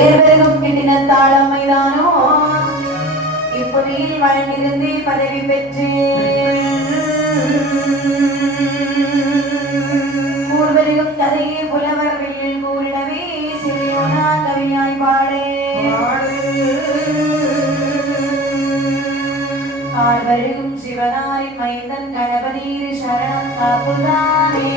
தேர்தலும் கிட்டின தாளமைதானோ? இப்பொறியில் வாழ்ந்திருந்தே பதவி பெற்று கூர்வரிலும் கதையே புலவர் வெளியில் கூறிடவே சிறியோனா கவியாய் பாடே. ஆழ்வருகும் சிவனாய் மைந்தன் கணபதி சரணம் காப்புதானே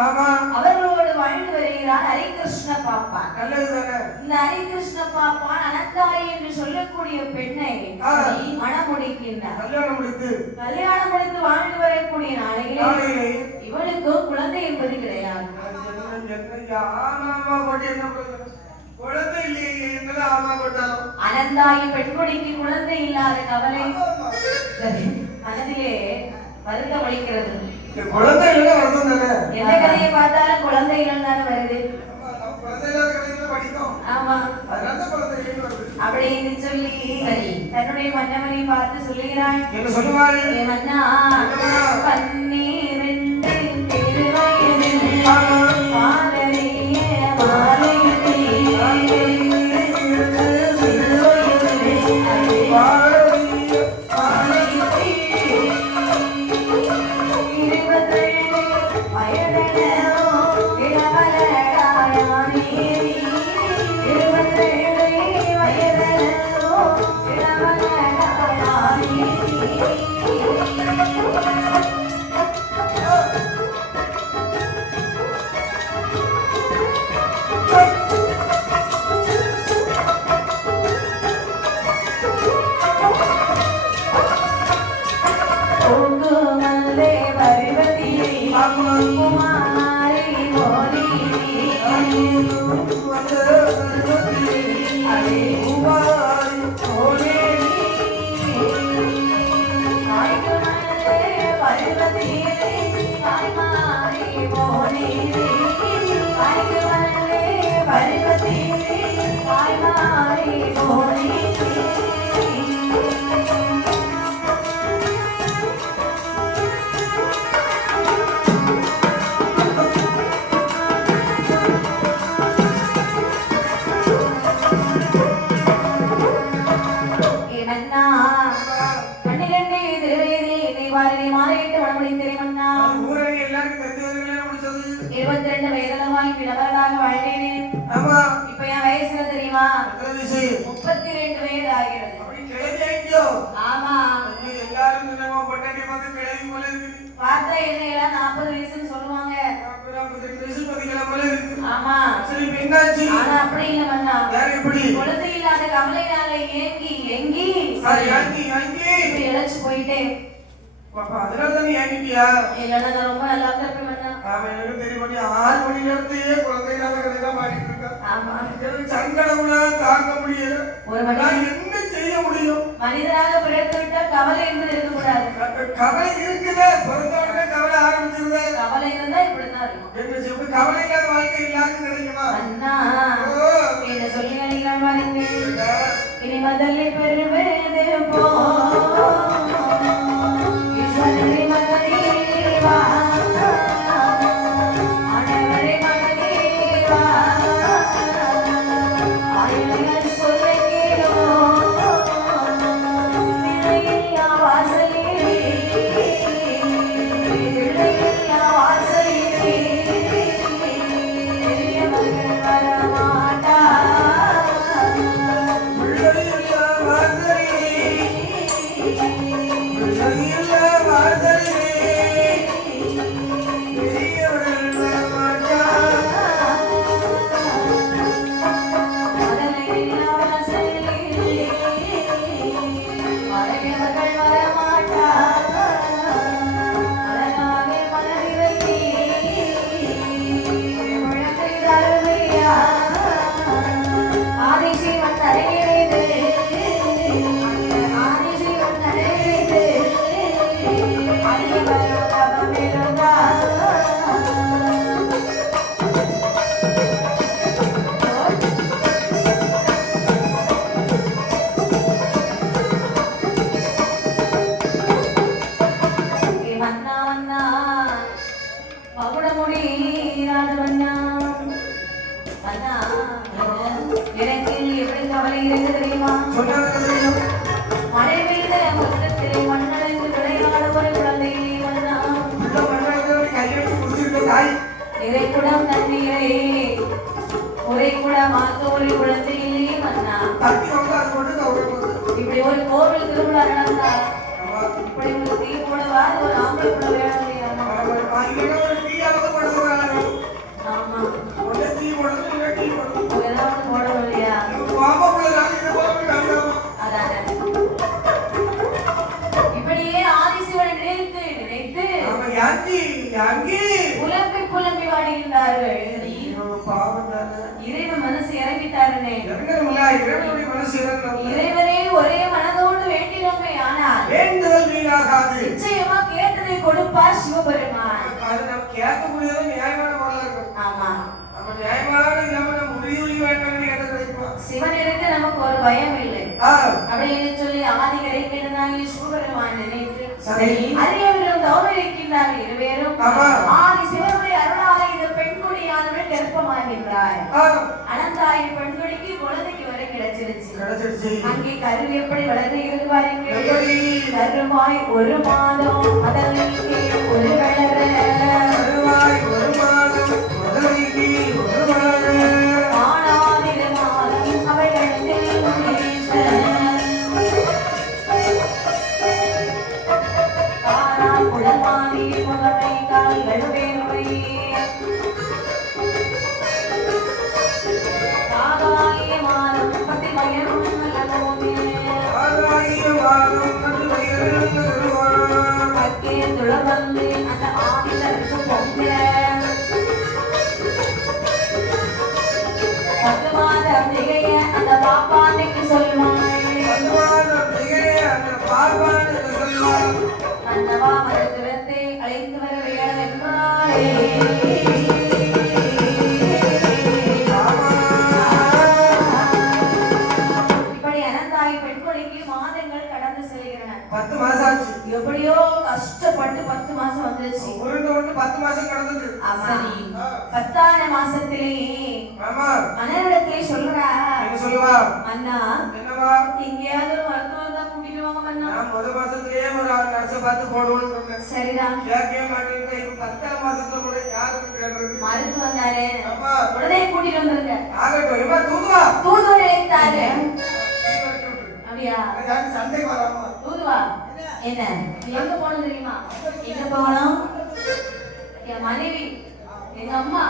ஆமா. அவர்களோடு வாழ்ந்து வருகிறார் ஹரிகிருஷ்ண பாப்பான் நல்லது தானே இந்த ஹரிகிருஷ்ண பாப்பான் அனந்தாயி என்று சொல்லக்கூடிய பெண்ணை ஆ. மணமுடிக்கின்றார். கல்யாணம் முடித்து. கல்யாணம் முடித்து வாழ்ந்து வரக்கூடிய நாளையிலே இவனுக்கு குழந்தை என்பது கிடையாது. அனந்தாயி பெண்குடிக்கு குழந்தை இல்லாத கவலை. மனதிலே வருத்தம் அளிக்கிறது குழந்தை வருத்தம் தானே எந்த கதையை பார்த்தாலும் குழந்தை இல்லைன்னு வருது ஆமா, நம்ம குழந்தை இல்லாத கடையில படிக்கும் ஆமா அதனால தான் குழந்தை இல்லைன்னு வருது. அப்படின்னு சொல்லி தன்னுடைய மன்னவனை பார்த்து சொல்லுகிறாள். என்ன சொல்லுவாள்? "ஏ மன்னா செய்வாரனே மாலையிட்டு வனமொழி தெரியுமண்ணா எல்லாரும் இருபத்தி ரெண்டு வயதுலமாய் விளவரலாக வாழ்வேனே இப்ப என் வயசுல தெரியுமா? முப்பத்தி ரெண்டு வயது ஆகிறது என்ன? எல்லாம் நாற்பது வயசுன்னு சொல்லுவாங்க. ஆமா. அப்படி இல்ல மன்னா. வேற ஏங்கி எங்கி போயிட்டே பாப்பா அதனால தானே ஏங்கிட்டியா இல்லைன்னா நான் ரொம்ப நல்லா இருப்பேன் மன்னா ஆமா எனக்கு தெரியும் பண்ணி? ஆறு மணி நேரத்தையே குழந்தை இல்லாத கதை தான் பாடிட்டு இருக்கா. ஆமா. எனக்கு சங்கடம்னா தாங்க முடியல ஒரு நான் என்ன செய்ய முடியும்? மனிதனாக பிறந்து விட்டால் கவலை என்பது இருக்கக்கூடாது. கவலை இருக்குதே. பிறந்த உடனே கவலை ஆரம்பிச்சிருதே. கவலை இருந்தா இப்படிதான் இருக்கும். என்ன செய்ய கவலை இல்லாத வாழ்க்கை எல்லாருக்கும் கிடைக்குமா அண்ணா ஓ, என்ன சொல்லி நினைக்கலாம் பாருங்க இல்ல. இனி முதல்ல பெருவது கொடுப்பார் சிவபெருமான். அது நம்ம கேட்கக்கூடியது நியாயமான பொருளா இருக்கும். ஆமா. நம்ம நியாயமான இல்லாம நம்ம உறுதி வேண்டாம்னு கேட்டது கிடைக்குமா? சிவன் இருக்கு நமக்கு ஒரு பயம் இல்லை. அப்படின்னு சொல்லி ஆதி கிடைக்கிறாங்க சிவபெருமான் நினைத்து இருக்கின்றார்கள் இருவேரும். ஆதி சிவனுடைய அருளாலே இந்த பெண்குடியானவள் கர்ப்பமாகின்றார். ஆ, அனந்தாயி பெண்குடிக்கு குழந்தைக்கு கிடைச்சிருச்சு. அங்கே கருவு எப்படி பாருங்க எப்படி? கருவாய் ஒரு மாதம் அதற்கு ஒரு வளர மாசம் வந்துருச்சு. உருண்டு உருண்டு பத்து மாசம் கடந்தது. ஆமா. பத்தான மாசத்திலேயே மன்னரிடத்திலே சொல்றா என்ன சொல்லுவா? அண்ணா என்னவா? எங்கேயாவது ஒரு மருத்துவர் தான் கூட்டிட்டு வாங்க நான் முத மாசத்திலேயே ஒரு நர்ஸை பார்த்து போடுவோம்னு சரிதான் கேட்கவே மாட்டேங்க இப்ப பத்தாம் மாசத்துல கூட யாருக்கு கேடுறது மருத்துவம் ஆமா. உடனே கூட்டிட்டு வந்துருங்க. ஆகட்டும். ஏமா தூதுவா. தூதுவரை அப்படியா? யாரும் சண்டைக்கு வராமா? தூதுவா. என்ன? நீ எங்க போனோம் தெரியுமா? எங்க போனோம்? என் மனைவி எங்க அம்மா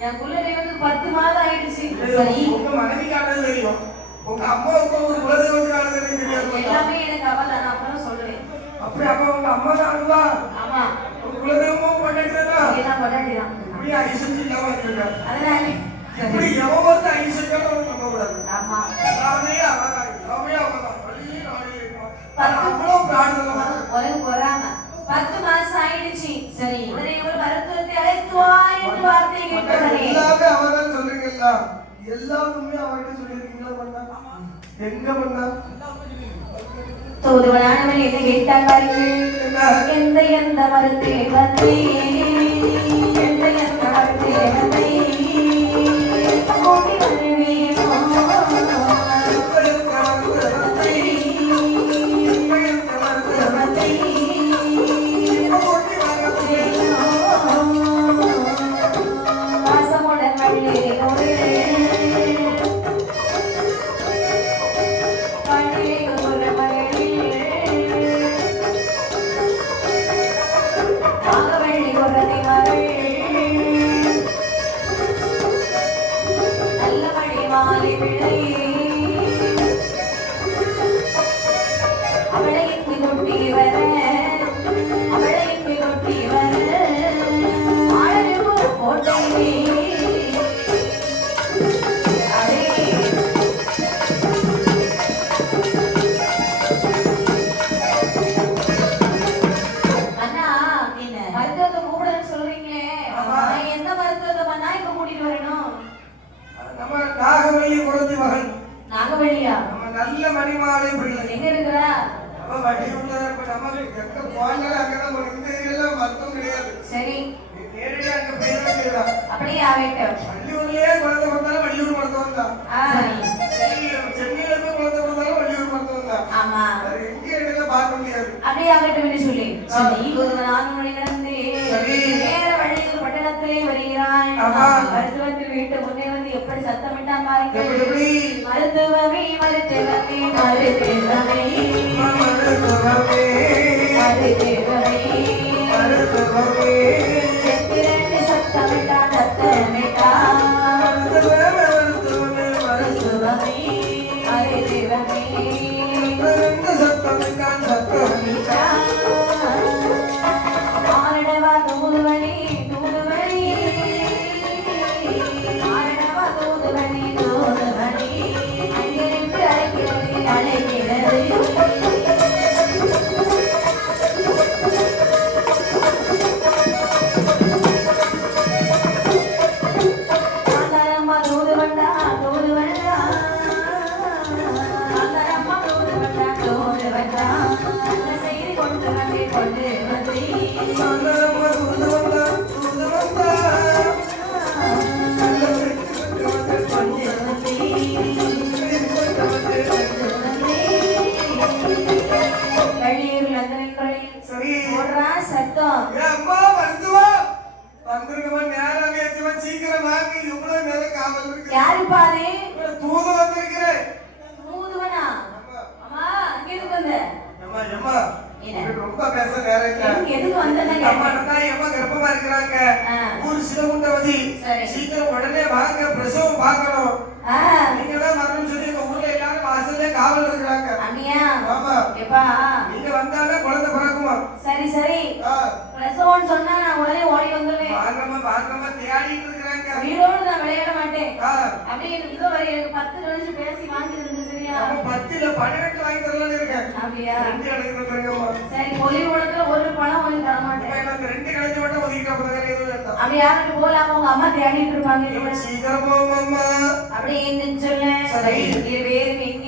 என் குள்ளரை வந்து பத்து மாதம் ஆயிடுச்சு. சரி. உங்க மனைவிக்கானது தெரியும்? உங்க அம்மாவுக்கு ஒரு குலதெய்வத்துக்கானது தெரியாது எல்லாமே எனக்கு அவ தான் நான் அப்புறம் சொல்றேன். அப்படி அப்ப உங்க அம்மா தான் அழுவா? ஆமா. உங்க குலதெய்வமும் பண்ணிக்கிறதா எல்லாம் கொண்டாடிதான். இப்படி ஐஸ்வர்யம் இல்லாம இருக்காங்க அதனால இப்படி வந்து ஐஸ்வர்யம் நம்ப கூடாது ஆமா. எல்லாமே அவதான். எல்லாமே அவதான். உனக்கு பொறாம பத்து மாசம் ஆயிடுச்சு. சரி உடனே ஒரு மருத்துவத்தை அழைத்து வா என்று வார்த்தை கேட்டவரே எல்லாமே அவதான் சொல்றீங்கல்ல எல்லாருமே அவர்கிட்ட சொல்லியிருக்கீங்களா பண்ணா எங்க பண்ணா தூதுவனானவன் என்ன கேட்டான் பாருங்கள்? என்ன? எந்த எந்த மருத்தை வந்து வீட்டு முன்னே வந்து எப்படி சத்தமிட்டான் எப்படி? மருத்துவமே மருத்துவமே மருத்துவமே. மருத்துவமே. மருத்துவமே. சத்தமிட்டான் கொண்டு வந்து வாங்கம்மா தேடிட்டு இருக்கிறாங்க. வீடோடு நான் விளையாட மாட்டேன். அப்படியே எனக்கு வரை எனக்கு பத்து நிமிஷம் பேசி வாங்கி இருந்து சரியா பத்துல பன்னிரெண்டு வாங்கி தரலாம்னு இருக்கேன். அப்படியா? ரெண்டு தந்துருங்கம்மா சரி பொலிவு உனக்கு ஒரு பணம் ஒன்று தர மாட்டேன். ரெண்டு கிடைச்சு மட்டும் ஒதுக்கிட்ட வேற எதுவும் வேண்டாம் அப்படி யாருக்கு போலாம உங்க அம்மா தேடிட்டு இருப்பாங்க. சீக்கிரம் போமாம்மா அப்படி என்ன சொல்ல சரி. பேரும் எங்கே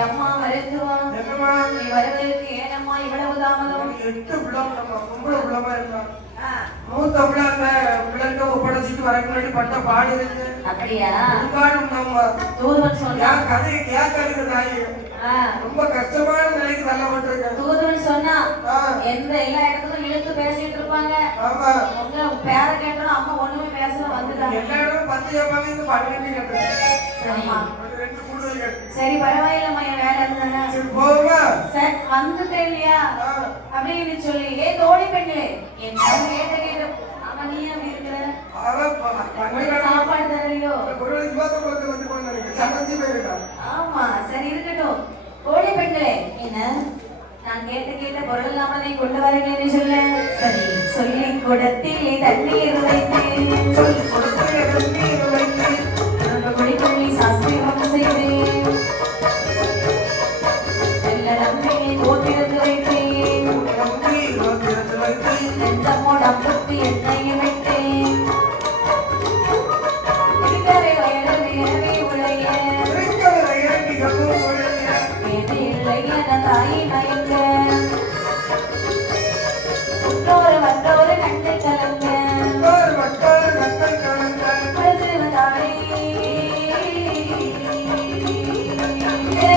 அம்மா மருத்துவா நீ வருவதற்கு ஏனம்மா இவ்வளவு தாமதம். எட்டு பிள்ளைங்க நம்ம பொம்பளை பிள்ளைமா இருக்கான் மூத்த பிள்ளைங்க பிள்ளைங்க ஒப்படைச்சிட்டு வரக்கு முன்னாடி பட்ட பாடு இருக்கு அப்படியா? இருந்தாலும் நம்ம. தூதுவன் சொன்னா. கதையை கேட்கறது தாய் ரொம்ப கஷ்டமான நிலைக்கு தள்ளப்பட்டிருக்கேன் தூதுவன் சொன்னா எந்த எல்லா இடத்துலயும் இழுத்து பேசிட்டு இருப்பாங்க. உங்க பேர கேட்டாலும் அம்மா ஒண்ணுமே பேசல வந்துட்டாங்க. எல்லா இடமும் பத்து ஏப்பாங்க பன்னெண்டு கேட்டேன் ஆமா ரெண்டு சரி பரவாயில்லம்மா என் வேலை அதுதானே? சரி போவா சார் வந்துட்டேன் இல்லையா? அப்படின்னு சொல்லி. ஏ தோழி பெண்ணே என்ன கேட்ட கேட்டு ஆமா நீ அப்படி இருக்கிற? ஆமா சரி இருக்கட்டும். தோழி என்ன? நான் கேட்ட கேட்ட பொருள் இல்லாமலை கொண்டு வரேன்னு சொல்ல. சொல்லி கொடுத்தே தண்ணீர் வைத்தேன்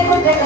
lejos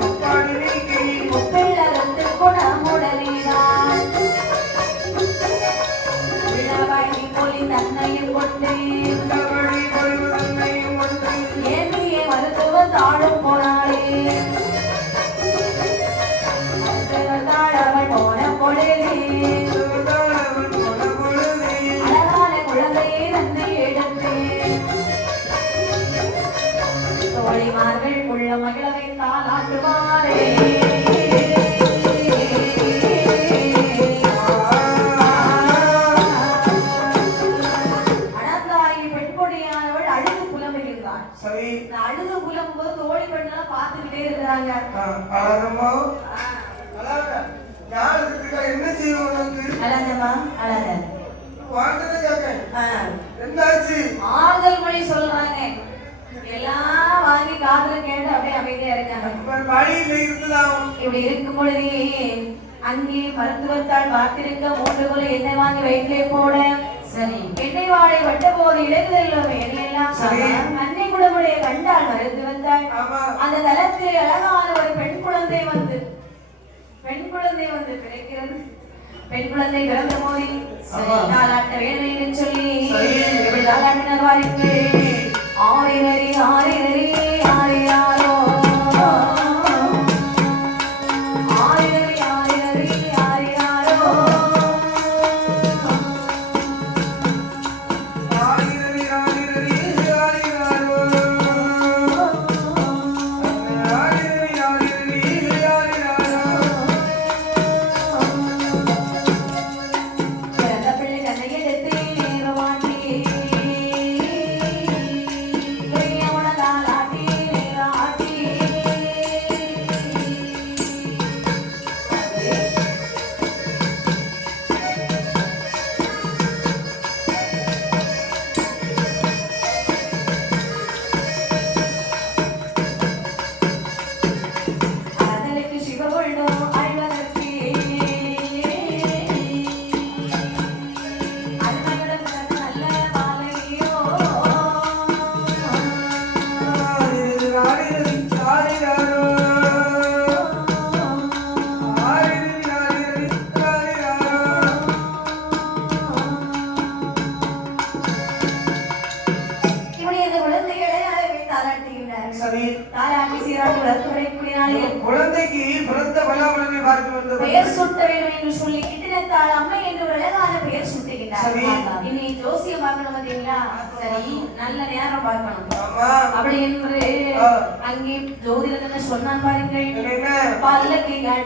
Sunday. கேட்டு அப்படியே அமைதியா இருக்காங்க இப்படி இருக்கும் பொழுதே அங்கே மருத்துவத்தால் பார்த்திருக்க மூன்று குல எண்ணெய் வாங்கி வயிற்றிலே போட சரி எண்ணெய் வாழை வட்ட போது இழகுதல் எண்ணெயெல்லாம். அன்னை குடமுடைய கண்டால் மருந்து வந்தாள் அந்த தளத்தில் அழகான ஒரு பெண் குழந்தை வந்து பெண் குழந்தை வந்து பிறக்கிறது பெண் குழந்தை பிறந்த போது. தாலாட்ட வேணும் என்று சொல்லி சரி. எப்படி தாலாட்டினர் வாருங்கள் ஆரிரரி அழகை தாளாட்டுகிறார்கள் சரி தாளாட்டி சீராட்டி வளர்த்து வைக்கூடினாலே குழந்தைக்கு பிறந்த பலாபலனை பார்க்க வந்தது பெயர் சூட்ட வேண்டும் என்று சொல்லி கிட்டினத்தால் அம்மை என்று ஒரு அழகான பெயர் சரி. சூட்டுகிறார் இனி ஜோசியம் பார்க்கணும் பார்த்தீங்களா? சரி நல்ல நேரம் பார்க்கணும். அப்படி என்று. அங்கே ஜோதிடர் சொன்னான் பாருங்கள். பல்லக்கு வேறு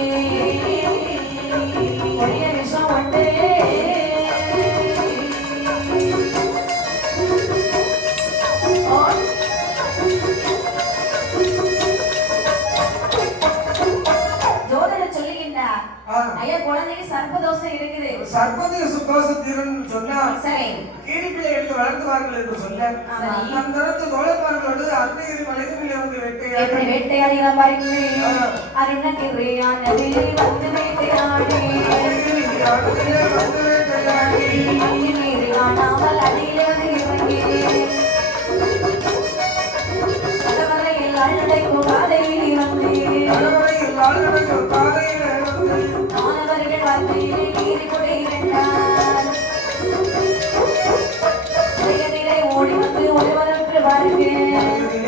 சரி. கீழிப்பிள்ளை எடுத்து வளர்த்துவார்கள் என்று சொல்ல. நம் தரத்து தோழர்மார்களோடு அருணகிரி மலைகளில் வந்து வேட்டையாடி. வேட்டையாடி அங்கி ஒருவருக்கு